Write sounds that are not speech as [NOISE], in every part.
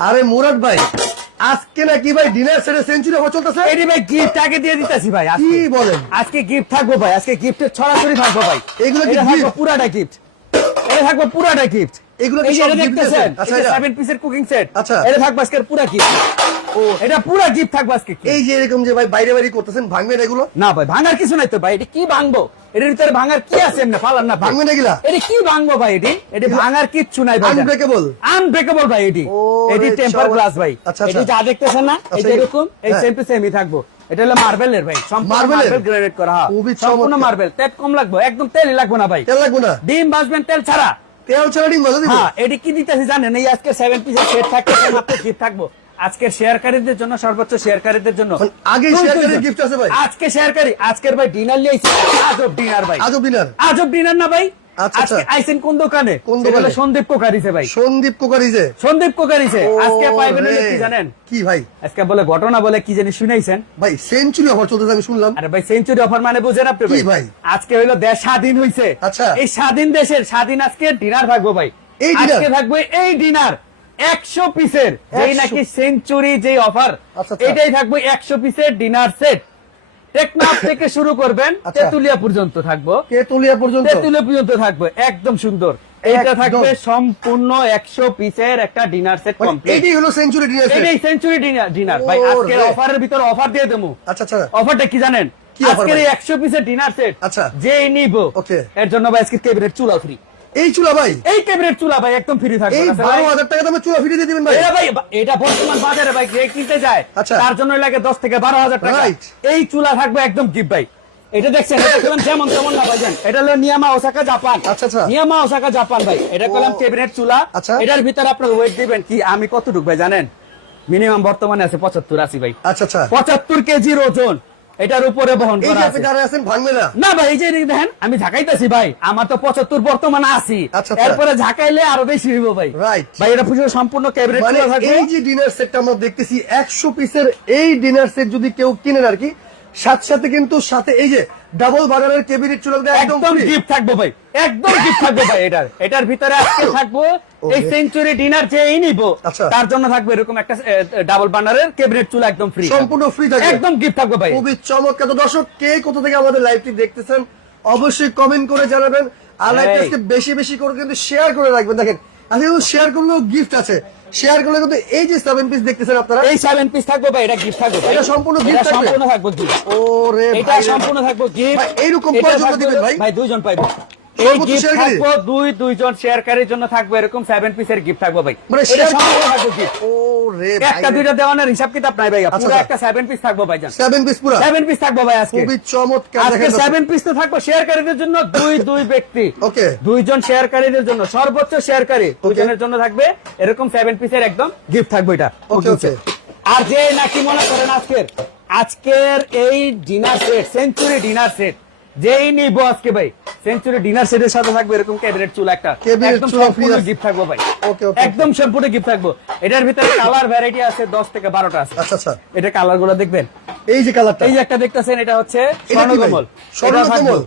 আরে মুরাদ ভাই আজকে নাকি ভাই ডিনার সেটে সেঞ্চুরি হওয়া চলতেছে? এটি ভাই গিফট আগে দিয়ে দিতেছি ভাই কি বলেন? আজকে গিফট থাকব ভাই আজকে গিফটের ছড়াছড়ি থাকব ভাই। এগুলো কি থাকব পুরাটা গিফট এটা থাকব পুরাটা গিফট এগুলো কি সব গিফট আচ্ছা, এটা? সেভেন পিসের কুকিং সেট আচ্ছা। এটা থাকব আজকে পুরা গিফট এটা পুরা গিফট থাকব আজকে এই যে এরকম যে ভাই বাইরে বাইরে করতেছেন ভাঙবেন এগুলো? না ভাই ভাঙার কিছু নাই তো ভাই এটা কি ভাঙবো? এটার ভিতরে ভাঙার কি আছে এমনি? না ভাই। ভাঙবেন এগুলা? এটি কি ভাঙবো ভাই এটি? এটি ভাঙার কিচ্ছু নাই ভাই। Unbreakable? আনব্রেকেবল ভাই এটি। এটি টেম্পার গ্লাস ভাই। আচ্ছা, এটি আচ্ছা। যা দেখতেছেন না এই আচ্ছা, যে এরকম এই। সেম টু সেমই থাকব। এটা হলো মার্বেলের ভাই সম্পূর্ণ মার্বেল গ্রেডেড করা হ্যাঁ। সম্পূর্ণ মার্বেল তেল কম লাগবে একদম তেলই লাগবে না ভাই। তেল লাগবে না? ডিম বাসবেন তেল ছাড়া। তেল ছাড়া ডিম হ্যাঁ এটি কি দিতেছি জানেন? এই আজকে সেভেন পিসের সেট থাকবে মাত্র থাকব। আজকের শেয়ারকারীদের জন্য সর্বোচ্চ শেয়ারকারীদের জন্য। আগে দুইজন। gift আছে ভাই? আজকে শেয়ারকারী আজকের ভাই ডিনার লিয়েছি আজব ডিনার ভাই। আজব ডিনার। আজব ডিনার না ভাই? আচ্ছা, আজকে আচ্ছা। আইসেন কোন দোকানে? কোন দোকানে? সন্দীপ কোকারিছে ভাই। সন্দীপ কোকারিজে সন্দীপ কোকারিছে আজকে পাইবেন কি জানেন? কি ভাই? আজকে বলে ঘটনা বলে কি জানি শুনাইছেন। ভাই সেঞ্চুরি অফার চলতেছে আমি শুনলাম। আরে ভাই সেঞ্চুরি অফার মানে বুঝেন আপনি ভাই? আজকে হইল দেশ স্বাধীন হইছে। আচ্ছা। এই স্বাধীন দেশের স্বাধীন আজকে ডিনার থাকব ভাই। এই dinner? আজকে থাকবে এই ডিনার। একশো পিসের যেই নাকি সেঞ্চুরি যে অফার। এটাই থাকবে একশো পিসের ডিনার সেট টেকনাফ [COUGHS] থেকে শুরু করবেন আচ্ছা। তেতুলিয়া পর্যন্ত থাকব। কেতুলিয়া পর্যন্ত? তেতুলিয়া পর্যন্ত থাকবে একদম সুন্দর। এটা থাকবে সম্পূর্ণ একশো পিসের একটা ডিনার সেট কমপ্লিট এটাই হলো সেঞ্চুরি ডিনার সেট এটাই সেঞ্চুরি ডিনার ডিনার ভাই। আজকের অফারের ভিতরে অফার দিয়ে দেবো। আচ্ছা আচ্ছা। অফারটা কি জানেন? কি আজকের এই একশো পিসের ডিনার সেট আচ্ছা। যেই নিব. এর জন্য ভাই আজকে ক্যাবিনেট চুলা ফ্রি এই চুলা ভাই। এই ক্যাবিনেট চুলা ভাই একদম ফ্রি থাকবে। এই আচ্ছা বারো ভাই, হাজার টাকা দামে চুলা ফিরিয়ে দিয়ে দিবেন ভাই। এটা ভাই এটা বর্তমান বাজারে ভাই যে কিনতে যায় আচ্ছা। তার জন্য লাগে দশ থেকে বারো হাজার টাকা। এই চুলা থাকবে একদম গিফট ভাই। এটা দেখছেন এটা করলাম যেমন তেমন না ভাইজান এটা হলো নিয়ামা ওসাকা জাপান আচ্ছা, আচ্ছা। নিয়ামা ওসাকা জাপান ভাই। এটা করলাম ও। ক্যাবিনেট চুলা। আচ্ছা। এটার ভিতরে আপনার ওয়েট দিবেন কি? আমি কতটুকু ভাই জানেন? মিনিমাম বর্তমানে আছে পঁচাত্তর আশি ভাই। আচ্ছা আচ্ছা। পঁচাত্তর কেজির ওজন। এটার উপরে বহন করা আছে। আছেন ভাঙবে না। না ভাই এই যে দেখেন আমি ঝাঁকাইতেছি ভাই। আমার তো পঁচাত্তর বর্তমানে আছি। আচ্ছা, আচ্ছা। এরপরে ঝাঁকাইলে আরও বেশি হইব ভাই. ভাই এটা পুজো সম্পূর্ণ ক্যাবিনেট মানে থাকবে। এই যে ডিনার সেটটা আমরা দেখতেছি একশো পিসের এই ডিনার সেট যদি কেউ কিনেন আর কি সাথে সাথে কিন্তু সাথে এই যে ডাবল বাজারের কেবিনেট চুলা একদম। গিফট থাকব ভাই। একদম গিফট থাকবে ভাই এটার এটার ভিতরে আজকে থাকব এই সেঞ্চুরি ডিনার যে এই নিব। তার জন্য থাকবে এরকম একটা ডাবল বানারের ক্যাবিনেট চুলা একদম ফ্রি সম্পূর্ণ free থাকবে। একদম গিফট থাকবে ভাই খুবই চমৎকার তো দর্শক কে কোথা থেকে আমাদের লাইভটি দেখতেছেন অবশ্যই কমেন্ট করে জানাবেন আর। লাইভটাকে বেশি বেশি করে কিন্তু শেয়ার করে রাখবেন দেখেন আজকে কিন্তু শেয়ার করলেও গিফট আছে শেয়ার করলে কিন্তু এই যে সেভেন পিস দেখতেছেন আপনারা এই সেভেন পিস থাকবে ভাই এটা গিফট থাকবে এটা সম্পূর্ণ এটা থাকবে? সম্পূর্ণ থাকবে gift। ওরে এটা রে। সম্পূর্ণ থাকবে গিফট এইরকম কয়জনকে দিবেন ভাই? ভাই দুইজন পাইবো এই গিফট থাকব দুই দুইজন শেয়ারকারীর জন্য থাকবে এরকম সেভেন পিসের গিফট থাকবে ভাই। মানে একটা দুইটা দেওয়ানোর হিসাব কিতাব নাই ভাই পুরো আচ্ছা। একটা সেভেন পিস থাকব ভাই সেভেন পিস পুরা? সেভেন পিস থাকব ভাই আজকে। খুবই চমৎকার আজকে সেভেন পিস তো থাকব শেয়ারকারীদের জন্য দুই দুই ব্যক্তি। Okay. দুইজন শেয়ারকারীদের জন্য সর্বোচ্চ শেয়ারকারী দুজনের জন্য থাকবে এরকম সেভেন পিসের একদম গিফট থাকবে এটা। Okay. আর যে নাকি মনে করেন আজকের আজকের এই dinner set century dinner set যেই নিবো আজকে ভাই। সেঞ্চুরি ডিনার সেটের সাথে থাকবে এরকম ক্যাবিনেট চুল একটা। একদম সম্পূর্ণ গিফট থাকব ভাই। একদম সম্পূর্ণ গিফট থাকব। এটার ভিতরে কালার ভ্যারাইটি আছে দশ থেকে বারোটা আছে। আচ্ছা আচ্ছা। এটা কালারগুলো দেখবেন? এই যে কালারটা এই যে একটা দেখতেছেন এটা হচ্ছে? স্বর্ণকমল। স্বর্ণকমল?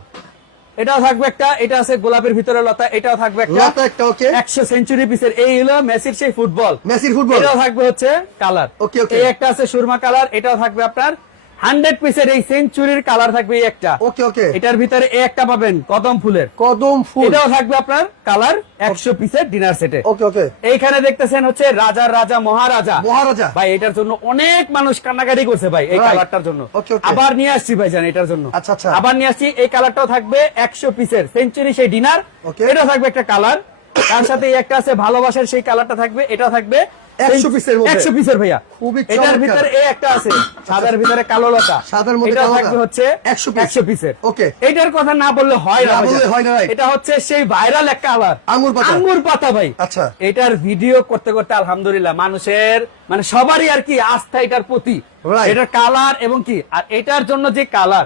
এটাও থাকবে। একটা এটা আছে গোলাপের ভিতরে লতা এটাও থাকবে একটা লতা একটা, okay. একশো সেঞ্চুরি পিসের এই হলো মেসির সেই ফুটবল মেসির ফুটবল এটাও থাকবে হচ্ছে কালার Okay, okay. এই একটা আছে সুরমা কালার এটাও থাকবে আপনার হান্ড্রেড পিসের এই সেঞ্চুরির কালার থাকবে একটা। ওকে ওকে। এটার ভিতরে একটা পাবেন কদম ফুলের। কদম ফুল। এটাও থাকবে আপনার কালার একশো পিসের ডিনার সেটে ওকে ওকে। এইখানে দেখতেছেন হচ্ছে রাজার রাজা মহারাজা। মহারাজা। ভাই এটার জন্য অনেক মানুষ কান্নাকাটি করছে ভাই এই কালারটার জন্য. আবার নিয়ে আসছি ভাই জান এটার জন্য। আচ্ছা, আচ্ছা। আবার নিয়ে আসছি এই কালারটাও থাকবে একশো পিসের সেঞ্চুরি সেই ডিনার Okay. এটা থাকবে একটা কালার। তার সাথে একটা আছে ভালোবাসার সেই কালারটা থাকবে এটা থাকবে 100 পিসের মধ্যে। পিসের ভাইয়া খুবই এটার ভিতরে এই একটা আছে সাদার ভিতরে কালো লতা সাদার মধ্যে কালো লতা। হচ্ছে 100 পিসের Okay. এটার কথা না বললে হয় না বললে হয় না, এটা হচ্ছে সেই ভাইরাল এক কালার আঙ্গুর পাতা। আঙ্গুর পাতা ভাই আচ্ছা। এটার ভিডিও করতে করতে আলহামদুলিল্লাহ মানুষের মানে সবারই আর কি আস্থা এটার প্রতি. এটার কালার এবং কি আর এটার জন্য যে কালার.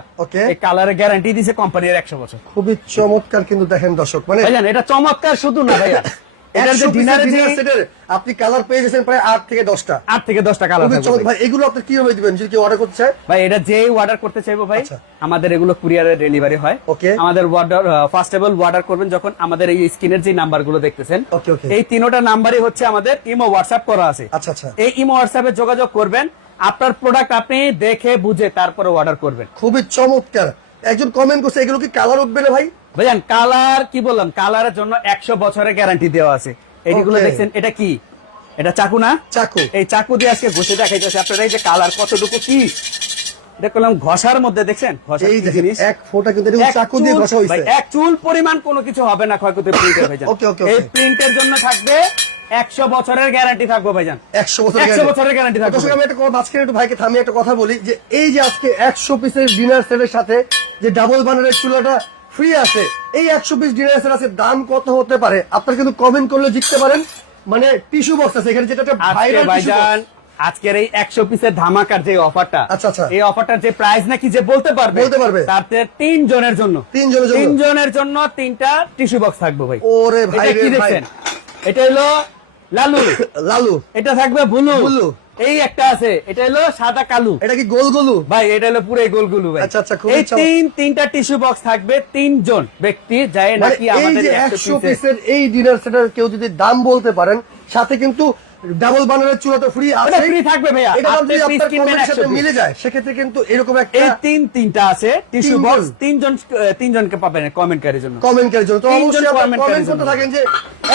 এই কালারের গ্যারান্টি দিছে কোম্পানির একশো বছর খুবই চমৎকার কিন্তু দেখেন দর্শক মানে এটা চমৎকার শুধু না ভাইয়া [LAUGHS] আপনি কালার পেয়ে গেছেন প্রায় আট থেকে দশটা। আট থেকে দশটা কালার ভাই এগুলো আপনি কীভাবে দিবেন? যদি অর্ডার করতে চায়? ভাই এটা যেই অর্ডার করতে চাইব ভাই আচ্ছা। আমাদের এগুলো কুরিয়ারে ডেলিভারি হয়। Okay. আমাদের order first of all order করবেন যখন আমাদের এই স্ক্রিনের যে নাম্বারগুলো দেখতেছেন. এই তিনোটা নাম্বারই হচ্ছে আমাদের ইমো হোয়াটসঅ্যাপ করা আছে। আচ্ছা আচ্ছা। এই ইমো হোয়াটসঅ্যাপে যোগাযোগ করবেন। আপনার প্রোডাক্ট আপনি দেখে বুঝে তারপরে অর্ডার করবেন। খুবই চমৎকার। একজন কমেন্ট করছে এগুলো কি কালার উঠবে না ভাই? ভাইজান কালার কি বললাম? কালারের জন্য একশো বছরের গ্যারান্টি দেওয়া আছে। এইগুলো দেখছেন এটা কি? এটা চাকু না? চাকু। এই চাকু দিয়ে আজকে ঘষে দেখাইতেছে আপনারা এই যে কালার কতটুকু কি? দেখলাম ঘষার মধ্যে দেখছেন? এক ফোঁটা কিন্তু চাকু দিয়ে চুল- ঘষা হয়েছে এক চুল পরিমাণ কোনো কিছু হবে না ক্ষয়ক্ষতি প্রিন্টের ভাইজান। এই প্রিন্টের জন্য থাকবে একশো বছরের গ্যারান্টি থাকব ভাইজান। একশো বছর বছরের গ্যারান্টি থাকবে। দর্শক, আমি একটা মাঝখানে একটু ভাইকে থামিয়ে একটা কথা বলি যে এই যে আজকে একশো পিসের ডিনার সেটের সাথে যে ডাবল বানারের চুলাটা ফ্রি আছে। এই একশো পিস ডিনার আছে দাম কত হতে পারে? আপনারা কিন্তু কমেন্ট করলে জিততে পারেন। মানে টিস্যু বক্স আছে এখানে যেটা ভাইরাল আজকের এই একশো পিসের ধামাকার যে অফারটা আচ্ছা, আচ্ছা। এই অফারটার যে প্রাইস নাকি যে বলতে পারবে বলতে পারবে। তাতে তিন জনের জন্য। তিন জনের জন্য। তিন জনের জন্য তিনটা টিস্যু বক্স থাকবে ভাই। ওরে ভাই এটা হলো লালু। [LAUGHS] লালু। এটা থাকবে বুলু। বুলু। এই একটা আছে এটা হলো সাদা কালু। এটা কি গোল গোলু? ভাই এটা হলো পুরো গোলগুলো ভাই। আচ্ছা, আচ্ছা, এই তিন তিনটা টিস্যু বক্স থাকবে তিনজন ব্যক্তি যায় মানে নাকি আমাদের 100 একশো পিসের এই ডিনার সেটের কেউ যদি দাম বলতে পারেন সাথে কিন্তু ডাবল বানারের চুলাটা ফ্রি আছে। free থাকবে ভাইয়া। এটা আপনি আপনার কমেন্টের সাথে মিলে যায়। সেক্ষেত্রে কিন্তু এরকম একটা এই তিন তিনটা আছে টিস্যু। বক্স তিনজন আহ, তিনজনকে পাবেন কমেন্টকারীর জন্য। কমেন্টের জন্য। তো অবশ্যই কমেন্ট করার করতে। থাকেন যে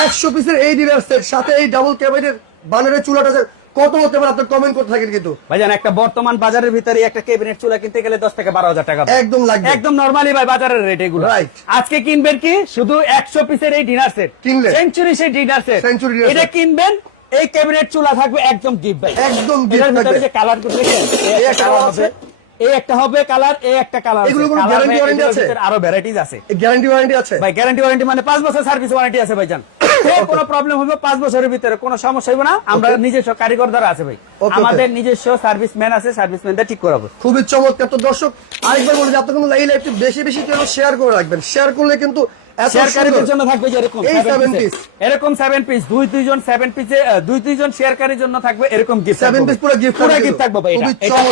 একশো পিসের এই ডিনার সেট সাথে এই ডাবল ক্যাবিনেট বানারের চুলাটা কত হতে পারে? আপনি কমেন্ট করতে থাকেন কিন্তু। ভাইজান একটা বর্তমান বাজারের ভিতরে একটা ক্যাবিনেট চুলা কিনতে গেলে দশ থেকে বারো হাজার টাকা একদম লাগবে। একদম নরমালি ভাই বাজারের রেট এগুলো. আজকে কিনবেন কি? শুধু একশো পিসের এই ডিনার সেট কিনলে? সেঞ্চুরি সেই ডিনার সেট সেঞ্চুরি dinner এটা কিনবেন এই ক্যাবিনেট চুলা থাকবে একদম গিফট ভাই। একদম গিফট থাকবে। যে কালার করতে দেখেন এই কালার আছে। এই একটা হবে কালার এই একটা কালার এগুলো কোনো গ্যারান্টি ওয়ারেন্টি আছে? আরও ভ্যারাইটিজ আছে। গ্যারান্টি ওয়ারেন্টি আছে? ভাই গ্যারান্টি ওয়ারেন্টি মানে 5 বছর সার্ভিস ওয়ারেন্টি আছে ভাইজান। [COUGHS] কোনো প্রবলেম হবে পাঁচ বছরের ভিতরে কোনো সমস্যা হবে না। আমরা নিজস্ব কারিগর দ্বারা আছে ভাই. আমাদের নিজস্ব সার্ভিস ম্যান আছে সার্ভিস ম্যান ঠিক করাবো। খুবই চমৎকার। তো দর্শক আরেকবার বলি আপনার কিন্তু এই লাইভটি বেশি বেশি করে শেয়ার করে রাখবেন। শেয়ার করলে কিন্তু শেয়ারকারীদের জন্য থাকবে এরকম এই seven seven piece-এ। piece। এরকম সেভেন পিস দুই দুইজন সেভেন পিসে দুই দুইজন শেয়ারকারীর জন্য থাকবে এরকম গিফট Seven piece পুরো gift পুরো গিফট থাকবে ভাই এটা।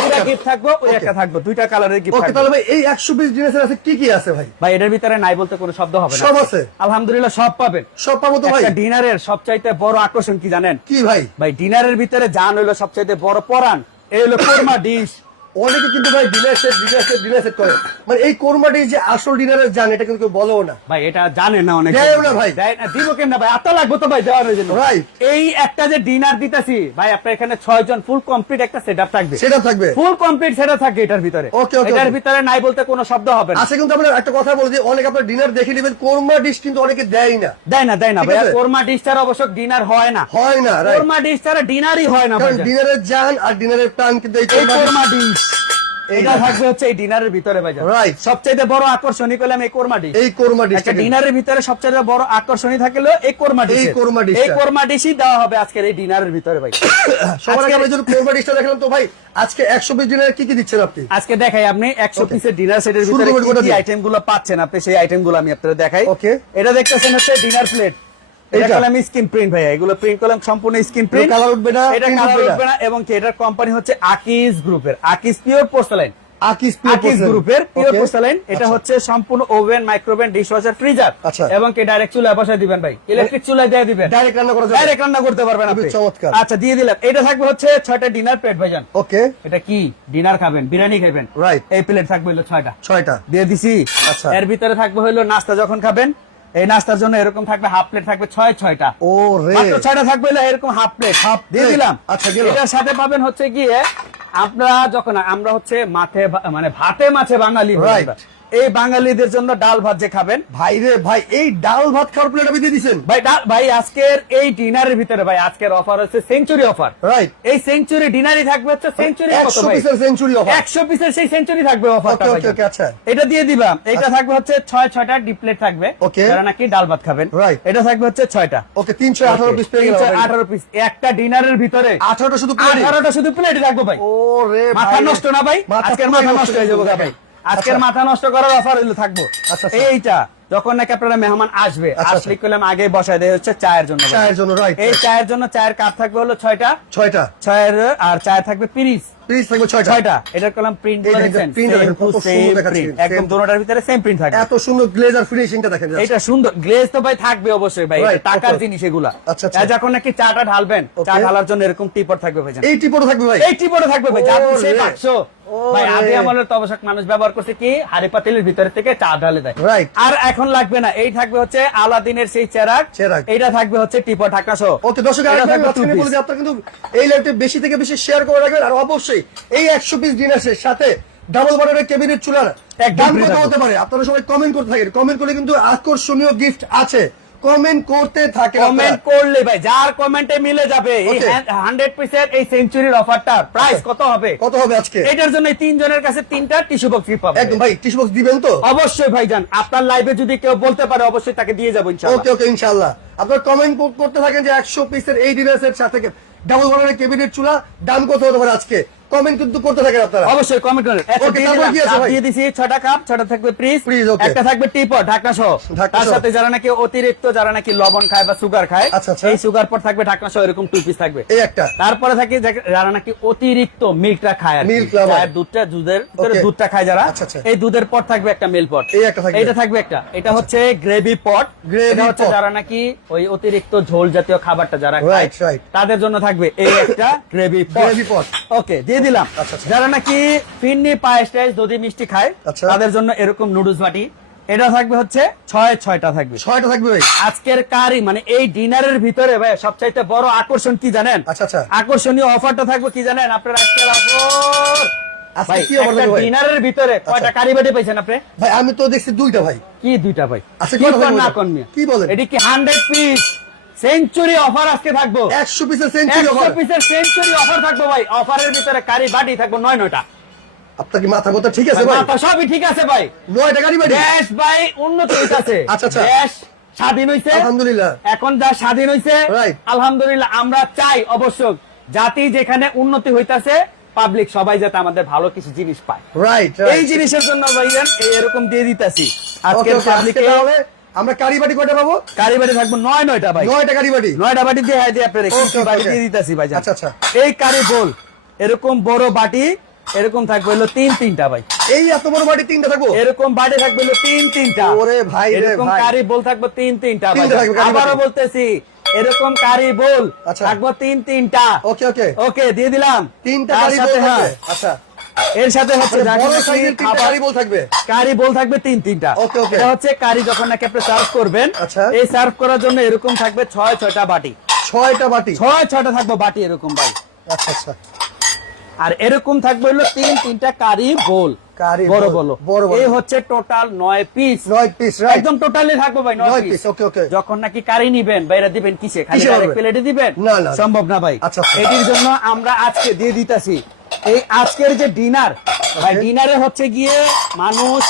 পুরো গিফট থাকবে ওই একটা থাকবে দুইটা কালারের গিফট থাকবে। তাহলে ভাই এই একশো পিস ডিনার আছে কি কি আছে ভাই? ভাই এটার ভিতরে নাই বলতে কোনো শব্দ হবে না। সব আছে? আলহামদুলিল্লাহ সব পাবেন। সব পাবো তো ভাই। একটা ডিনারের সবচাইতে বড় আকর্ষণ কি জানেন? কি ভাই? ভাই ডিনারের ভিতরে জান হইল সবচাইতে বড় পরান এই হলো কোরমা ডিশ অনেকে কিন্তু ভাই dinner set dinner set dinner set করে। মানে এই কোরমাটি যে আসল ডিনারের জান এটা কিন্তু কেউ বলেও না। ভাই এটা জানে না অনেক। দেয়ও না ভাই। দিব কেন না ভাই? আত্মা লাগবে তো ভাই দেওয়ার জন্য। Right. এই একটা যে ডিনার দিতেছি ভাই আপনার এখানে জন ফুল কমপ্লিট একটা সেটআপ থাকবে। সেটা থাকবে। ফুল কমপ্লিট সেটা থাকে এটার ভিতরে। Okay, okay, এটার ভিতরে নাই বলতে কোনো শব্দ হবে না। আচ্ছা কিন্তু আমরা একটা কথা বলি যে অনেক আপনার ডিনার দেখে নেবেন কোরমা ডিশ কিন্তু অনেকে দেয় না। দেয় না দেয় না ভাই। কোরমা ডিশটার অবশ্য ডিনার হয় না। হয় না কোরমা ডিশটার ডিনারই হয় না ভাইজান। ডিনারের জান আর ডিনারের প্ল্যান কিন্তু এই কোরমা ডিশ এটা থাকবে হচ্ছে এই ডিনারের ভিতরে ভাই. সবচেয়ে বড় আকর্ষণই করলাম এই কোরমা ডিশ এই কোরমা একটা ডিনারের ভিতরে সবচেয়ে বড় আকর্ষণই থাকল এই কোরমা ডিশ এই কোরমা ডিশটা। এই দেওয়া হবে আজকের এই ডিনারের ভিতরে ভাই [COUGHS] সবার আগে আজকে- আমরা যদি কোরমা দেখলাম তো ভাই আজকে একশো পিস ডিনারে কি কি দিচ্ছেন আপনি আজকে দেখাই আপনি একশো Okay. পিসের ডিনার সেটের ভিতরে কি দিয়ে? আইটেমগুলো পাচ্ছেন আপনি সেই আইটেমগুলো আমি আপনাদের দেখাই Okay. এটা দেখতেছেন হচ্ছে ডিনার প্লেট এটা এইটা? করলাম স্ক্রিন প্রিন্ট ভাইয়া এগুলো প্রিন্ট করলাম সম্পূর্ণ স্ক্রিন প্রিন্ট কালার উঠবে না এটা কালার উঠবে না। এবং কি এটার কোম্পানি হচ্ছে আকিস গ্রুপের আকিস পিওর পোর্সেলাইন আকিস পিওর গ্রুপের পিওর Okay. এটা। হচ্ছে সম্পূর্ণ ওভেন মাইক্রোওভেন ডিশওয়াশার ফ্রিজার। এবং কি ডাইরেক্ট চুলায় বসায় দিবেন ভাই ইলেকট্রিক চুলায় দিয়ে দিবেন ডাইরেক্ট রান্না করা যাবে ডাইরেক্ট রান্না করতে পারবেন আপনি চমৎকার। আচ্ছা দিয়ে দিলাম এটা থাকবে হচ্ছে ছয়টা ডিনার প্লেট ভাইজান ওকে এটা কি ডিনার খাবেন বিরিয়ানি খাবেন Right. এই প্লেট থাকবে হলো দিয়ে দিছি আচ্ছা। এর ভিতরে থাকবে হলো নাস্তা যখন খাবেন এই নাস্তার জন্য এরকম থাকবে হাফ প্লেট থাকবে ছয় ছয়টা ও রে মাত্র ছয়টা থাকবে না এরকম হাফ প্লেট হাফ দিয়ে দিলাম আচ্ছা। এটার সাথে পাবেন হচ্ছে গিয়ে আপনারা যখন আমরা হচ্ছে মাঠে মানে ভাতে মাছে বাঙালি. আমরা। এই বাঙালিদের জন্য ডাল ভাত যে খাবেন। ভাই রে ভাই এই ডাল ভাত খাওয়ার প্লেট আপনি দিয়ে দিচ্ছেন ভাই ডাল ভাই আজকের এই ডিনারের ভিতরে ভাই আজকের অফার হচ্ছে সেঞ্চুরি অফার রাইট এই সেঞ্চুরি ডিনারই থাকবে হচ্ছে সেঞ্চুরি কত ভাই? পিসের সেঞ্চুরি অফার একশো পিসের সেই সেঞ্চুরি থাকবে অফারটা okay, okay, আচ্ছা। এটা দিয়ে দিবাম এটা থাকবে হচ্ছে ছয় ছয়টা ডিপ্লেট থাকবে। Okay. যারা নাকি ডাল ভাত খাবেন। Right. এটা থাকবে হচ্ছে ছয়টা। ওকে তিনশো আঠারো পিস পেয়ে ভাই। আঠারো পিস একটা ডিনারের ভিতরে আঠারোটা শুধু প্লেট আঠারোটা শুধু প্লেট রাখব ভাই। ও রে মাথা নষ্ট না ভাই? আজকের মাথা নষ্ট হয়ে যাবে ভাই। আজকের আচ্ছা। মাথা নষ্ট করার অফার থাকব আচ্ছা, আচ্ছা। এইটা যখন নাকি আপনারা মেহমান আসবে। আচ্ছা, আসলে করলাম আগে বসায় দেয় হচ্ছে চায়ের জন্য। চায়ের জন্য রাইট এই চায়ের জন্য চায়ের কাপ থাকবে হলো ছয়টা। ছয়টা। চায়ের আর চায়ের থাকবে পিরিস পিস থাকবে ছয়টা। ছয়টা। এটার কলম প্রিন্ট একদম same। ভিতরে সেম প্রিন্ট থাকবে। এত সুন্দর গ্লেজার ফিনিশিংটা দেখেন এটা সুন্দর। গ্লেজ তো ভাই থাকবে অবশ্যই ভাই। টাকার জিনিস এগুলা। আচ্ছা, আচ্ছা। যখন নাকি চাটা ঢালবেন চা ঢালার জন্য এরকম টিপট থাকবে ভাই এই টিপটও থাকবে ভাই। এই টিপটও থাকবে ভাই যা। সেই বাক্স ভাই। আগে আমলের তবসক মানুষ ব্যবহার করছে কি? হাড়ি পাতিলের ভিতরে থেকে চা ঢালে দেয়. আর এখন লাগবে না এই থাকবে হচ্ছে আলাদিনের সেই চেরাক এটা থাকবে হচ্ছে টিপা ঢাকা সহ। ওকে দর্শক আপনারা কিন্তু এই লাইভটি বেশি থেকে বেশি শেয়ার করে রাখবেন আর অবশ্যই এই একশো পিস ডিনার্সের সাথে ডাবল বার্ডের ক্যাবিনেট চুলার এক দাম কত হতে পারে? আপনারা সবাই কমেন্ট করতে থাকেন। কমেন্ট করে কিন্তু আকর্ষণীয় গিফট আছে। কমেন্ট করতে থাকে কমেন্ট করলে ভাই যার কমেন্টে মিলে যাবে এই Okay. হান্ড্রেড পিসের এই সেঞ্চুরির অফারটা প্রাইস কত হবে? কত হবে আজকে? এটার জন্য তিনজনের কাছে তিনটা টিস্যু বক্স ফ্রি পাবে। একদম ভাই টিস্যু বক্স দিবেন তো? অবশ্যই ভাই ভাইজান আপনার লাইভে যদি কেউ বলতে পারে অবশ্যই তাকে দিয়ে যাব ইনশাআল্লাহ। ওকে ওকে ইনশাআল্লাহ। আপনারা কমেন্ট করতে থাকেন যে একশো পিসের এই ডিনার্সের সাথে ডাবল বার্নারের ক্যাবিনেট চুলা দাম কত হতে পারে আজকে? কমেন্ট কিন্তু করতে থাকেন আপনারা। অবশ্যই কমেন্ট করেন দিয়ে কি আছে ভাই? দিয়ে দিছি ছটা কাপ ছটা থাকবে প্রিজ Fridge, okay. একটা থাকবে টিপট ঢাকনা সহ। তার সাথে যারা নাকি অতিরিক্ত যারা নাকি লবণ খায় বা সুগার খায় আচ্ছা, আচ্ছা। এই সুগার পর থাকবে ঢাকনা সহ এরকম টু পিস থাকবে। এই একটা। তারপরে থাকে যারা নাকি অতিরিক্ত মিল্কটা খায় আর দুধটা দুধের ভিতরে দুধটা খায় যারা আচ্ছা। এই দুধের পর থাকবে একটা মিল পট এই একটা থাকবে। এটা থাকবে একটা। এটা হচ্ছে গ্রেভি পট এটা হচ্ছে যারা নাকি ওই অতিরিক্ত ঝোল জাতীয় খাবারটা যারা খায়. তাদের জন্য থাকবে এই একটা gravy pot Gravy pot। Okay দিয়ে দিলাম। আচ্ছা, আচ্ছা। যারা নাকি ফিন্নি পায়েস টাইস দধি মিষ্টি খায় আচ্ছা। তাদের জন্য এরকম নুডলস বাটি। এটা থাকবে হচ্ছে ছয় ছয়টা থাকবে। ছয়টা থাকবে ভাই। আজকের কারি মানে এই ডিনারের ভিতরে ভাই সবচাইতে বড় আকর্ষণ কি জানেন? আচ্ছা, আচ্ছা। আকর্ষণীয় অফারটা থাকবে কি জানেন? আপনার আজকের অফার। আজকে ভাই কি offer একটা থাকবে ভাই? ডিনারের ভিতরে কয়টা কারি বাটি পাইছেন আপনি? ভাই আমি তো দেখছি দুইটা ভাই। কি দুইটা ভাই? আচ্ছা, কি বলেন? এটি কি হান্ড্রেড পিস সেঞ্চুরি অফার আজকে থাকব। একশো পিসের সেঞ্চুরি অফার পিসের সেঞ্চুরি অফার থাকব ভাই। অফারের ভিতরে কারি বাটি থাকব নয় নয়টা। আপনার কি মাথা কথা ঠিক আছে ভাই মাথা সবই ঠিক আছে ভাই। নয়টা গাড়ি বাড়ি দেশ ভাই উন্নত হইতাছে। [LAUGHS] আচ্ছা, আচ্ছা। দেশ স্বাধীন হইছে। আলহামদুলিল্লাহ। এখন যা স্বাধীন হইছে আলহামদুলিল্লাহ আমরা চাই অবশ্য জাতি যেখানে উন্নতি হইতাছে পাবলিক সবাই যাতে আমাদের ভালো কিছু জিনিস পায়। রাইট এই জিনিসের জন্য ভাইজান এরকম দিয়ে দিতাছি। আজকে পাবলিকে আমরা কারি বাড়ি কয়টা পাবো? কারি বাড়ি থাকব নয় নয়টা ভাই। নয়টা গাড়ি বাড়ি নয়টা বাটি দিয়ে দিয়ে আপনার বাটি দিয়ে দিতাছি ভাইজান আচ্ছা, আচ্ছা। এই কারি বোল এরকম বড় বাটি এরকম থাকবে হলো তিন তিনটা ভাই। এই এত বড় বাড়ি তিনটা থাকব? এরকম বাড়ি থাকবে হলো তিন তিনটা। ওরে ভাই রে এরকম কারি বল থাকবে তিন তিনটা ভাই। আবারও বলতেছি এরকম কারি বল আচ্ছা। থাকব তিন তিনটা। ওকে ওকে। ওকে দিয়ে দিলাম। তিনটা সাথে বল হ্যাঁ, আচ্ছা। এর সাথে হচ্ছে বল থাকবে কারি বল থাকবে তিন তিনটা. এটা হচ্ছে কারি যখন নাকি আপনি সার্ভ করবেন আচ্ছা। এই সার্ভ করার জন্য এরকম থাকবে ছয় ছয়টা বাটি ছয়টা বাটি ছয় ছয়টা থাকবে বাটি এরকম ভাই আচ্ছা আচ্ছা আর এরকম থাকবে হলো তিন তিনটা কারি বোল বড় বলো বড় বড়। এই হচ্ছে টোটাল নয় পিস নয় পিস একদম টোটালি থাকবে ভাই নয় পিস okay, okay. যখন নাকি কারি নিবেন বাইরে দিবেন কিসে খালি? প্লেটে দিবেন। সম্ভব না ভাই। এটির জন্য আমরা আজকে দিয়ে দিতাছি এই আজকের যে ডিনার ভাই ডিনারে হচ্ছে গিয়ে মানুষ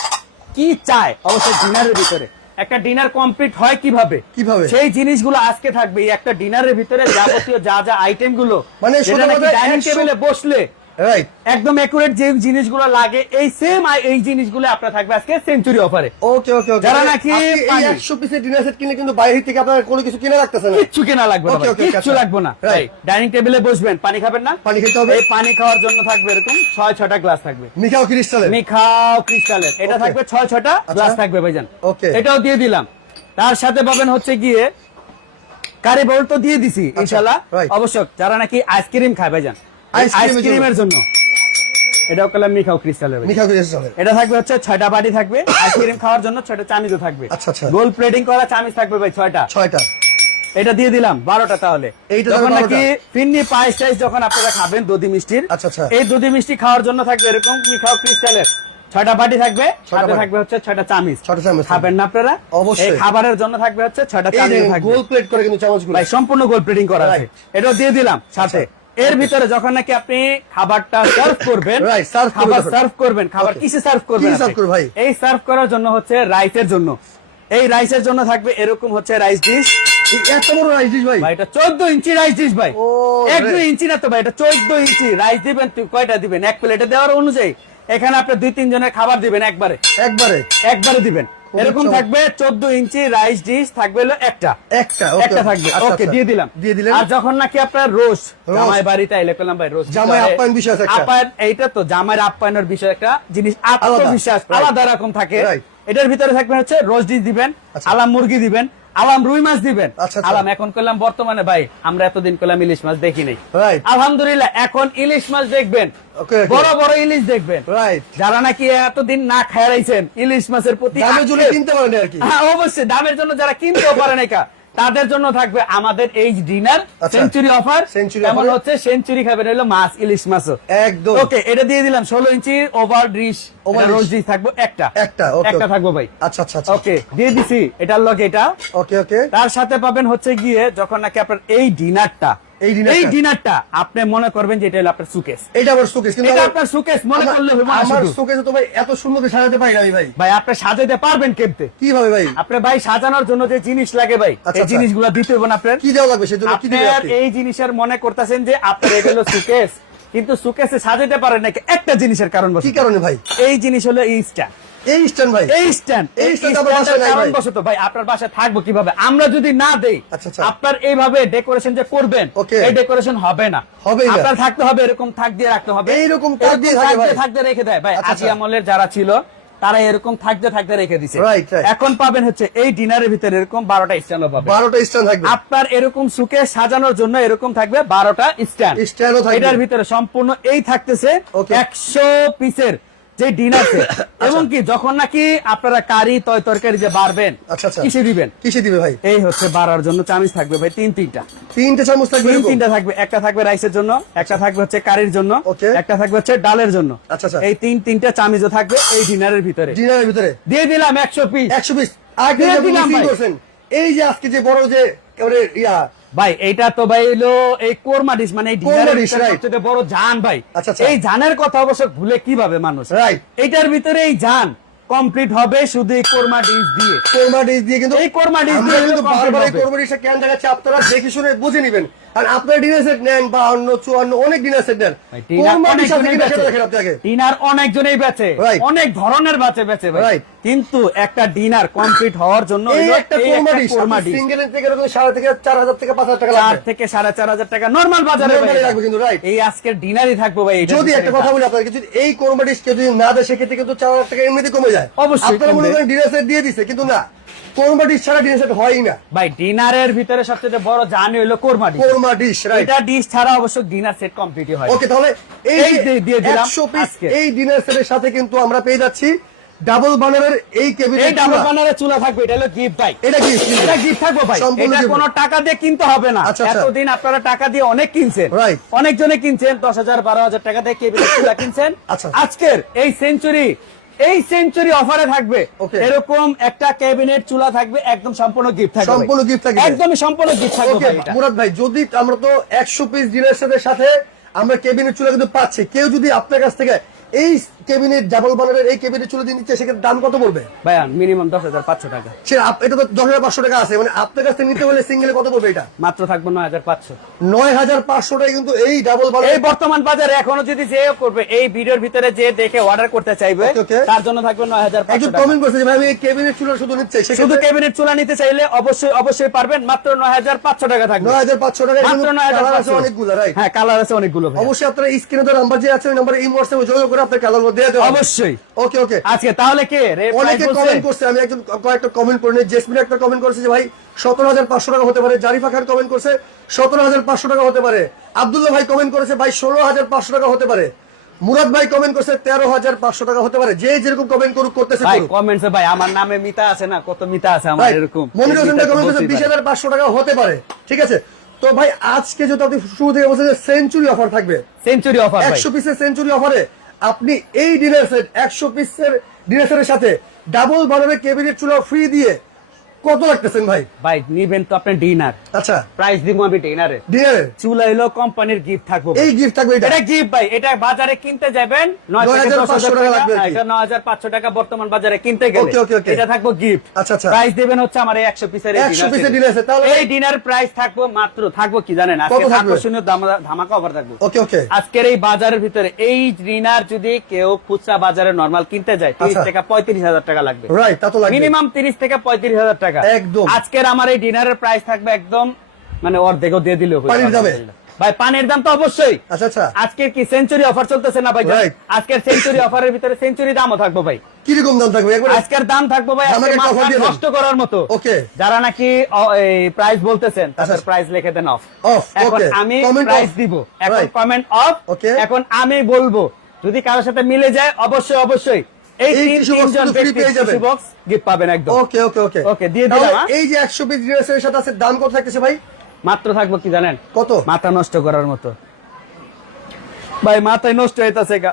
কি চায়? অবশ্যই ডিনারের ভিতরে। একটা ডিনার কমপ্লিট হয় কীভাবে? কীভাবে? সেই জিনিসগুলো আজকে থাকবে। একটা ডিনারের ভিতরে যাবতীয় যা যা আইটেমগুলো মানে ডাইনিং টেবিলে বসলে রাইট একদম একুরেট যে জিনিসগুলো লাগে এই সেম এই জিনিসগুলো আপনার থাকবে আজকে সেঞ্চুরি অফারে ওকে ওকে ওকে যারা নাকি এই পানি- একশো পিসের ডিনার সেট কিনে কিন্তু বাইরে থেকে আপনার কোনো কিছু কিনে না। কিচ্ছু কেনা লাগবে না কিচ্ছু আচ্ছা। লাগবে না। Right. ডাইনিং টেবিলে বসবেন পানি খাবেন না? পানি খেতে হবে? এই পানি খাওয়ার জন্য থাকবে এরকম ছয় ছটা গ্লাস থাকবে। মিখাও ক্রিস্টালের মিখাও ক্রিস্টালের এটা থাকবে ছয় ছটা গ্লাস থাকবে ভাইজান। Okay. এটাও দিয়ে দিলাম। তার সাথে পাবেন হচ্ছে গিয়ে কারি বোল তো দিয়ে দিছি আচ্ছা, অবশ্য যারা নাকি আইসক্রিম খায় ভাইজান আইসক্রিমের জন্য। এটাও মিখাও ক্রিস্টালের মিখাও ক্রিস্টালের এটা থাকবে হচ্ছে ছয়টা বাটি থাকবে। আইসক্রিম খাওয়ার জন্য ছয়টা থাকবে। আচ্ছা, আচ্ছা। গোল প্লেটিং করা থাকবে ভাই ছয়টা। ছয়টা। এটা দিয়ে দিলাম বারোটা তাহলে। যখন নাকি ফিন্নি পায়েস টাইস যখন আপনারা খাবেন দধি মিষ্টির আচ্ছা, আচ্ছা। এই দধি মিষ্টি খাওয়ার জন্য থাকবে এরকম মিখাও ক্রিস্টালের ছয়টা বাটি থাকবে ছয়টা সাথে থাকবে হচ্ছে ছয়টা চামিজ ছয়টা চামচ খাবেন না আপনারা? অবশ্যই। খাবারের জন্য থাকবে হচ্ছে ছয়টা থাকবে। গোল প্লেট করে কিন্তু চামচগুলো। ভাই সম্পূর্ণ গোল প্লেটিং করা আছে। এটাও দিয়ে দিলাম সাথে। এর ভিতরে যখন নাকি আপনি খাবারটা সার্ভ করবেন খাবার সার্ভ করবেন খাবার কিসে সার্ভ করবেন? এই সার্ভ করার জন্য হচ্ছে রাইসের জন্য। এই রাইসের জন্য থাকবে এরকম হচ্ছে রাইস ডিশ এই এত বড় রাইস ডিশ ভাই? ভাই এটা চোদ্দ ইঞ্চি রাইস ডিশ ভাই। ইঞ্চি না তো ভাই এটা চোদ্দ ইঞ্চি। রাইস দিবেন তুই কয়টা দিবেন? এক প্লেটে দেওয়ার অনুযায়ী। এখানে আপনি দুই তিন জনের খাবার দিবেন একবারে। একবারে? একবারে দিবেন। এরকম থাকবে চোদ্দ ইঞ্চি রাইস ডিশ থাকবে হলো একটা একটা একটা থাকবে আচ্ছা, ওকে আচ্ছা। দিয়ে দিলাম দিয়ে দিলেন আর যখন নাকি আপনার রোজ। জামাই বাড়িতে আইলে করলাম ভাই রোজ জামাই আপ্যায়ন বিষয় একটা। আপ্যায়ন এইটা তো জামাই আপ্যায়নের বিষয় একটা জিনিস আত্মবিশ্বাস. আলাদা রকম থাকে এটার ভিতরে থাকবে হচ্ছে রোজ ডিশ দিবেন আলা আলাম মুরগি দিবেন আলাম রুই মাছ দিবেন। আচ্ছা, আচ্ছা। আলাম এখন করলাম বর্তমানে ভাই আমরা এতদিন করলাম ইলিশ মাছ দেখি নাই। আলহামদুলিল্লাহ এখন ইলিশ মাছ দেখবেন. বড় বড় ইলিশ দেখবেন। যারা নাকি এতদিন না খায় রাইছেন ইলিশ মাছের প্রতি কিনতে পারেন হ্যাঁ অবশ্যই দামের জন্য যারা কিনতেও পারে না কা, তাদের জন্য থাকবে আমাদের এই ডিনার আচ্ছা। সেঞ্চুরি অফার সেঞ্চুরি এমন হচ্ছে? সেঞ্চুরি খাবেন হলো মাছ ইলিশ মাছও। একদম। ওকে এটা দিয়ে দিলাম ষোলো ইঞ্চি ওভার ডিশ ওভার। রোজ ডিশ থাকব একটা। একটা, একটা. থাকব ভাই। আচ্ছা আচ্ছা আচ্ছা। ওকে দিয়ে দিছি এটার লগে এটা। ওকে ওকে। তার সাথে পাবেন হচ্ছে গিয়ে যখন নাকি আপনার এই ডিনারটা এই। ডিনারটা। আপনি মনে করবেন যে এটা হলো আপনার সুকেস এটা আবার সুকেস কিন্তু এটা আপনার সুকেস মনে করলে হবে আমার সুকেসে তো ভাই এত সুন্দর করে সাজাতে পারি না ভাই। ভাই আপনি সাজাইতে পারবেন কেমতে? কীভাবে ভাই? আপনি ভাই সাজানোর জন্য যে জিনিস লাগে ভাই আচ্ছা, এই আচ্ছা। জিনিসগুলো দিতে হবে না আপনার। কি দেওয়া লাগবে সেজন্য? কি দিবেন আপনি? এই জিনিসের মনে করতেছেন যে আপনার এগুলো সুকেস কিন্তু সুকেসে সাজাতে পারেন নাকি? একটা জিনিসের কারণ কি কারণে ভাই? এই জিনিস হলো স্ট্যান্ড এই স্ট্যান্ড ভাই এই স্ট্যান্ড এই এই stand আমার বাসায় নাই কারণ ভাই। বসত ভাই আপনার বাসায় থাকব কীভাবে আমরা যদি না দেই। আপনার এইভাবে ডেকোরেশন যে করবেন এই ডেকোরেশন হবে না হবেই আপনার থাকতে হবে এরকম থাক দিয়ে রাখতে হবে এইরকম থাক দিয়ে এরকম থাকে থাক দিয়ে ভাই। থাক দিয়ে রেখে দেয় ভাই আজি। আমলের যারা ছিল তারা এরকম থাকতে থাকতে রেখে দিছে right. এখন পাবেন হচ্ছে এই ডিনারের ভিতরে এরকম বারোটা স্ট্যান্ডও পাবেন বারোটা স্ট্যান্ড থাকবে আপনার এরকম সুখে সাজানোর জন্য এরকম থাকবে বারোটা স্ট্যান্ড থাকবে। এটার ভিতরে সম্পূর্ণ এই থাকতেছে. একশো পিসের যে ডিনার [COUGHS] এবং কি যখন নাকি আপনারা কারি তয় তরকারি যে বাড়বেন আচ্ছা, আচ্ছা। কিসে দিবেন? কিসে দিবে ভাই? এই হচ্ছে বাড়ার জন্য চামিচ থাকবে ভাই তিন তিনটা। তিনটে চামচ থাকবে তিন তিনটা থাকবে একটা থাকবে রাইসের জন্য একটা থাকবে হচ্ছে কারির জন্য. একটা থাকবে হচ্ছে ডালের জন্য। আচ্ছা, আচ্ছা। এই তিন তিনটা চামিচও থাকবে এই ডিনারের ভিতরে। ডিনারের ভিতরে? দিয়ে দিলাম একশো পিস একশো পিস আগে দিলাম। এই যে আজকে যে বড় যে ইয়া ভাই এটা তো ভাই হলো এই কোরমা ডিশ মানে. সবচেয়ে বড় জান ভাই। আচ্ছা, আচ্ছা। এই জানের কথা অবশ্য ভুলে কীভাবে মানুষ? এটার ভিতরে এই জান কমপ্লিট হবে শুধু এই কোরমা ডিশ দিয়ে। কোরমা ডিশ দিয়ে কিন্তু এই কোরমা ডিস দিয়ে কিন্তু বারবার এই কোরমা ডিশটা কেন দেখাচ্ছে আপনারা দেখে শুনে বুঝে নেবেন। আর আপনারা ডিনার সেট নেন বা অন্য চুয়ান্ন অনেক ডিনার সেট নেন। আছে অনেকজনেই বেচে। অনেক ধরনের বাচে বেচে ভাই। কিন্তু একটা ডিনার কমপ্লিট হওয়ার জন্য একটা এই কোরমা একটা ডিশ কোরমা ডিশ। সিঙ্গেল থেকে সাড়ে থেকে চার হাজার থেকে পাঁচ হাজার টাকা চার থেকে সাড়ে চার হাজার টাকা নর্মাল বাজারে রাখবে কিন্তু, right. এই আজকের ডিনারই থাকব ভাই যদি একটা কথা বলি যদি এই কোরমা ডিশ কেউ যদি না দেয় সেক্ষেত্রে কিন্তু চার হাজার টাকা এমনিতে কমে যায়। অবশ্যই আপনারা মনে। করেন ডিনার সেট দিয়ে দিছে কিন্তু না। কোরমা ডিশ ছাড়া ডিনার সেট হয়ই না। ভাই ডিনারের ভিতরে সবচেয়ে বড় জানি হলো korma dish korma dish right এটা ডিশ ছাড়া অবশ্য ডিনার সেট কমপ্লিট হয় ওকে তাহলে এই দিয়ে- দিলাম একশো পিস এই ডিনার সেটের সাথে কিন্তু আমরা পেয়ে যাচ্ছি ডাবল বানারের এই কেবিনেট এই ডাবল বানারের চুলা থাকবে এটা হলো গিফট ভাই। এটা কি এটা গিফট থাকবে ভাই। এটা কোনো টাকা দিয়ে কিনতে হবে না। আচ্ছা, আচ্ছা। এতদিন আপনারা টাকা দিয়ে অনেক কিনছেন. অনেক জনে কিনছেন দশ হাজার বারো হাজার টাকা দিয়ে কেবিনেট চুলা কিনছেন। আচ্ছা। আজকের এই সেঞ্চুরি এই সেঞ্চুরি অফারে থাকবে. এরকম একটা ক্যাবিনেট চুলা থাকবে একদম সম্পূর্ণ গিফট থাকবে। সম্পূর্ণ গিফট থাকবে। একদম সম্পূর্ণ গিফট থাকবে মুরাদ ভাই যদি আমরা তো একশো পিস ডিলারের সাথে সাথে আমরা কেবিনেট চুলা কিন্তু পাচ্ছি কেউ যদি আপনার কাছ থেকে এই কেবিনেট ডাবল বানারের এই কেবিনেট চুলা দিয়ে নিচ্ছে সেক্ষেত্রে দাম কত পড়বে ভাইয়া মিনিমাম দশ হাজার পাঁচশো টাকা। সে এটা তো দশ হাজার পাঁচশো টাকা আছে মানে আপনার কাছ থেকে নিতে হলে সিঙ্গেলে কত পড়বে এটা? মাত্র থাকবে নয় হাজার পাঁচশো। নয় হাজার পাঁচশো টাকা কিন্তু এই ডাবল এই বর্তমান বাজারে এখনও যদি যে করবে এই ভিডিওর ভিতরে যে দেখে অর্ডার করতে চাইবে. তার জন্য থাকবে নয় হাজার একজন কমেন্ট করছে ভাই আমি এই কেবিনেট চুলা শুধু নিচ্ছে শুধু শুধু ক্যাবিনেট চুলা নিতে চাইলে অবশ্যই অবশ্যই পারবেন মাত্র নয় হাজার পাঁচশো টাকা থাকবে। নয় হাজার পাঁচশো টাকা মাত্র নয় হাজার কালার আছে পাঁচশো। অনেকগুলো রাইট হ্যাঁ কালার আছে অনেকগুলো। অবশ্যই আপনারা স্ক্রিনে তো নাম্বার যে আছে ওই নাম্বারে এই হোয়াটসঅ্যাপে যোগাযোগ করে আপনার কালার দেওয়া অবশ্যই। ওকে ওকে আজকে তাহলে কে? অনেকে কমেন্ট করছে আমি একজন কয়েকটা কমেন্ট করে জেসমিন একটা কমেন্ট করেছে যে ভাই সতেরো হাজার পাঁচশো টাকা হতে পারে। জারিফা খান কমেন্ট করছে সতেরো হাজার পাঁচশো টাকা হতে পারে। আব্দুল্লাহ ভাই কমেন্ট করেছে ভাই ষোলো হাজার পাঁচশো টাকা হতে পারে। মুরাদ ভাই কমেন্ট করছে তেরো হাজার পাঁচশো টাকা হতে পারে। যে যেরকম কমেন্ট করুক করতেছে ভাই। কমেন্টসে ভাই আমার নামে মিতা আছে না? কত মিতা আছে আমার এরকম? মনির হোসেন কমেন্ট করছে বিশ হাজার পাঁচশো টাকা হতে পারে। ঠিক আছে? তো ভাই আজকে যদি আপনি শুরু থেকে বলছেন যে সেঞ্চুরি অফার থাকবে। সেঞ্চুরি অফার একশো পিসের সেঞ্চুরি অফারে আপনি এই ডিলার সেট একশো পিসের ডিলার সেটের সাথে ডাবল বানারের কেবিনেট চুলা ফ্রি দিয়ে কত লাগতেছেন ভাই? ভাই নিবেন তো আপনি ডিনার আচ্ছা। প্রাইস দিব আমি ডিনারে ডিনারে চুলা হলো কোম্পানির গিফট থাকব এই গিফট থাকবে এটা? এটা গিফট ভাই এটা বাজারে কিনতে যাবেন নয় থেকে দশ 9,500 টাকা টাকা লাগবে এটা নয় হাজার পাঁচশো টাকা বর্তমান বাজারে কিনতে গেলে। Okay, okay, okay. এটা থাকব গিফট আচ্ছা, আচ্ছা। প্রাইস দেবেন হচ্ছে আমার এই একশো পিসের 100 পিসের dinner set, তাহলে- এই ডিনার প্রাইস থাকব মাত্র থাকব কি জানেন? আজকে? আকর্ষণীয় ধামাকা অফার থাকব। ওকে ওকে আজকের এই বাজারের ভিতরে এই ডিনার যদি কেউ খুচরা বাজারে নরমাল কিনতে যায় তিরিশ আচ্ছা। থেকে পঁয়ত্রিশ হাজার টাকা লাগবে। রাইট তা তো লাগবে মিনিমাম তিরিশ থেকে পঁয়ত্রিশ হাজার টাকা। একদম। আজকের আমার এই ডিনারের প্রাইস থাকবে একদম মানে অর্ধেকও দিয়ে পানির দামে? ভাই পানির দাম তো অবশ্যই। আচ্ছা আচ্ছা। আজকের কি সেঞ্চুরি অফার চলতেছে না ভাই? আজকের সেঞ্চুরি অফারের ভিতরে সেঞ্চুরি দামও থাকব ভাই। কীরকম দাম থাকবে? আজকের দাম থাকব ভাই আজকে। নষ্ট করার মতো। Okay. যারা নাকি প্রাইস বলতেছেন তাদের আচ্ছা। প্রাইস লিখে দেন অফ এখন আমি প্রাইস দিব। এখন কমেন্ট অফ এখন আমি বলব যদি কারোর সাথে মিলে যায় অবশ্যই অবশ্যই। এই। বক্স গিফট পাবেন একদম। ওকে ওকে ওকে দিয়ে দিলাম, হ্যাঁ? এই যে 100 পিস ড্রেসের সাথে আছে দাম কত থাকতেছে ভাই? মাত্র থাকব কি জানেন? কত? মাথা নষ্ট করার মতো। ভাই মাথায় নষ্ট হইতাছে গা।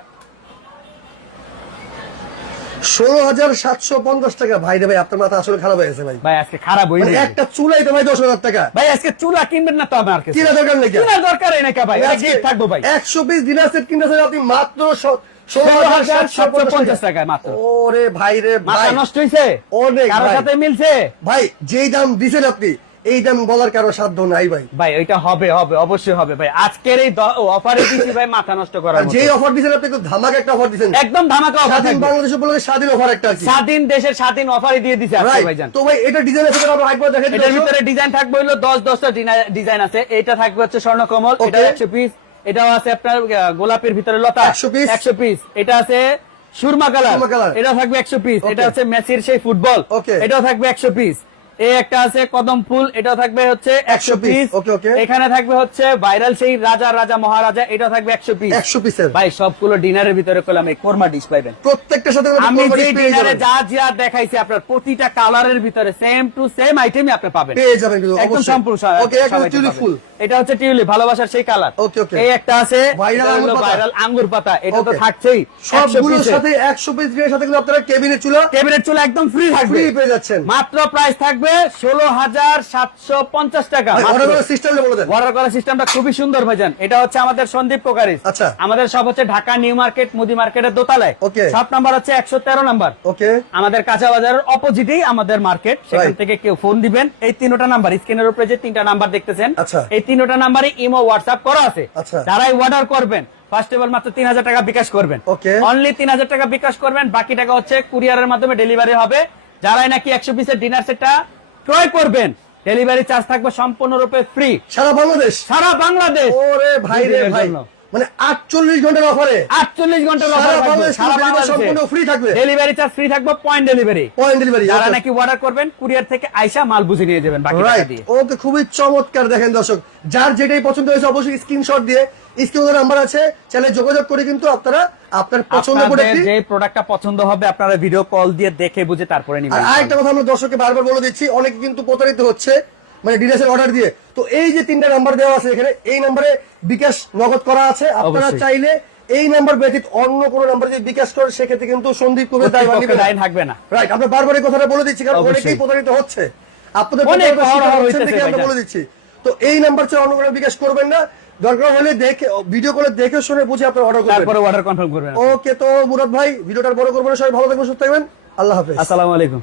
ষোলো হাজার সাতশো পঞ্চাশ টাকা। ভাই রে ভাই আপনার মাথা আসলে খারাপ হয়ে গেছে ভাই। ভাই আজকে খারাপ হইনি। মানে একটা চুলাই তো ভাই দশ হাজার টাকা। ভাই আজকে চুলা কিনবেন না তো আমার কিনা দরকার নেই দরকার নাই ভাই এটা থাকব ভাই। একশো পিস ডিনার সেট কিনতে আপনি মাত্র ষ- ষোলো ষোলো হাজার হাজার সাতশো সাতশো পঞ্চাশ পঞ্চাশ টাকা টাকা মাত্র। ওরে ভাই রে ভাই। নষ্ট হইছে? অনেক কারোর সাথে মিলছে? ভাই যেই দাম দিছেন আপনি এই দাম বলার কারও সাধ্য নাই ভাই। ভাই ওইটা হবে হবে অবশ্যই হবে ভাই। আজকের এই অফারে দিচ্ছি ভাই মাথা নষ্ট করার আর অফার দিছেন আপনি একটু ধামাকা একটা অফার দিছেন। একদম ধামাকা অফার স্বাধীন বাংলাদেশ উপলক্ষে স্বাধীন অফার একটা স্বাধীন দেশের স্বাধীন অফারই দিয়ে দিছে আজকে ভাইজান। তো ভাই এটা ডিজাইন আছে আমরা একবার দেখেন এটার ভিতরে ডিজাইন থাকবে হলো দশ দশটা ডিজাইন আছে। এটা থাকবে হচ্ছে স্বর্ণকমল এটা Okay. একশো পিস এটাও আছে আপনার গোলাপের ভিতরে লতা। একশো পিস একশো পিস এটা আছে সুরমা কালার। এটা থাকবে একশো পিস এটা আছে মেসির সেই ফুটবল. এটাও থাকবে একশো পিস এই একটা আছে কদম ফুল এটাও থাকবে হচ্ছে একশো পিস. এখানে থাকবে হচ্ছে ভাইরাল সেই রাজা রাজা মহারাজা এটা থাকবে একশো পিস একশো পিসের ভাই সবগুলো ডিনারের ভিতরে করলাম এই কোরমা ডিশ পাইবেন। প্রত্যেকটার সাথে আমি যে ডিনারে যা যা দেখাইছি আপনার প্রতিটা কালারের ভিতরে সেম টু সেম আইটেমই আপনি পাবেন। পেয়ে যাবেন একদম সম্পূর্ণ। ফুল। এটা হচ্ছে টিউলিপ ভালোবাসার সেই কালার. এই একটা আছে। ভাইরাল আঙ্গুর পাতা। এটা তো থাকছেই সবগুলোর সাথে একশো পিস সাথে কিন্তু আপনারা কেবিনের চুলা টেবিলের চুলা একদম ফ্রি থাকবে। ফ্রি পেয়ে যাচ্ছেন। মাত্র প্রাইস থাকবে ষোলো হাজার সাতশো পঞ্চাশ টাকা। অর্ডার করার সিস্টেমটা বলে দেন। অর্ডার করার সিস্টেমটা খুবই সুন্দর ভাইজান এটা হচ্ছে আমাদের সন্দীপ কোকারিস আচ্ছা। আমাদের সব হচ্ছে ঢাকা নিউ মার্কেট মুদি মার্কেটের দোতলায়. সব নাম্বার হচ্ছে একশো তেরো নাম্বার ওকে। আমাদের কাঁচা বাজারের অপোজিটেই আমাদের মার্কেট সেখান থেকে কেউ ফোন দিবেন। এই তিনটা নাম্বার স্ক্রিনের উপরে যে তিনটা নাম্বার দেখতেছেন আচ্ছা। এই তিনটা নাম্বারে ইমো হোয়াটসঅ্যাপ করা আছে। আচ্ছা। যারাই অর্ডার করবেন ফার্স্ট অফ অল মাত্র তিন হাজার টাকা বিকাশ করবেন। অনলি তিন হাজার টাকা বিকাশ করবেন বাকি টাকা হচ্ছে কুরিয়ারের মাধ্যমে ডেলিভারি হবে। যারাই নাকি একশো পিসের ডিনার সেটটা ক্রয় করবেন। ডেলিভারি চার্জ থাকবে সম্পূর্ণরূপে ফ্রি সারা বাংলাদেশ? সারা বাংলাদেশ। ওরে ভাই রে ভাই। মানে আটচল্লিশ ঘণ্টার অফারে আটচল্লিশ ঘণ্টার সারা বাংলাদেশ সম্পূর্ণ ফ্রি থাকবে। ডেলিভারি চার্জ ফ্রি থাকবে পয়েন্ট ডেলিভারি পয়েন্ট ডেলিভারি যারা নাকি অর্ডার করবেন কুরিয়ার থেকে আইসা মাল বুঝে নিয়ে যাবেন বাকি টাকা দিয়ে। ওকে খুবই চমৎকার দেখেন দর্শক। যার যেটাই পছন্দ হয়েছে অবশ্যই স্ক্রিনশট দিয়ে স্ক্রিনে নাম্বার আছে। চ্যানেলে যোগাযোগ করে কিন্তু আপনারা আপনার পছন্দ একটি যে প্রোডাক্টটা পছন্দ হবে আপনারা ভিডিও কল দিয়ে দেখে বুঝে তারপরে আর নিবেন আরেকটা কথা আমরা দর্শককে বারবার বলে দিচ্ছি অনেক কিন্তু প্রতারিত হচ্ছে। মানে ডিটেলসের অর্ডার দিয়ে। তো এই যে তিনটা নাম্বার দেওয়া আছে এখানে এই নাম্বারে বিকাশ নগদ করা আছে। আপনারা চাইলে এই নাম্বার ব্যতীত অন্য কোনো নাম্বার যদি বিকাশ করে সেক্ষেত্রে কিন্তু সন্দীপ কবির দায় থাকবে না। রাইট আমরা বারবার এই কথাটা বলে দিচ্ছি কারণ অনেকেই প্রতারিত হচ্ছে। আপনাদের অনেক আমরা বলে দিচ্ছি। তো এই নাম্বার ছাড়া অন্য কোনো বিকাশ করবেন না। দরকার হলে দেখে ভিডিও করে দেখে শুনে বুঝে আপনার অর্ডার করবেন। তারপরে অর্ডার কনফার্ম করবেন। ওকে তো মুরাদ ভাই ভিডিওটা বড় করবেন সবাই ভালো থাকবেন সুস্থ থাকবেন। আল্লাহ হাফেজ। আসসালামু আলাইকুম।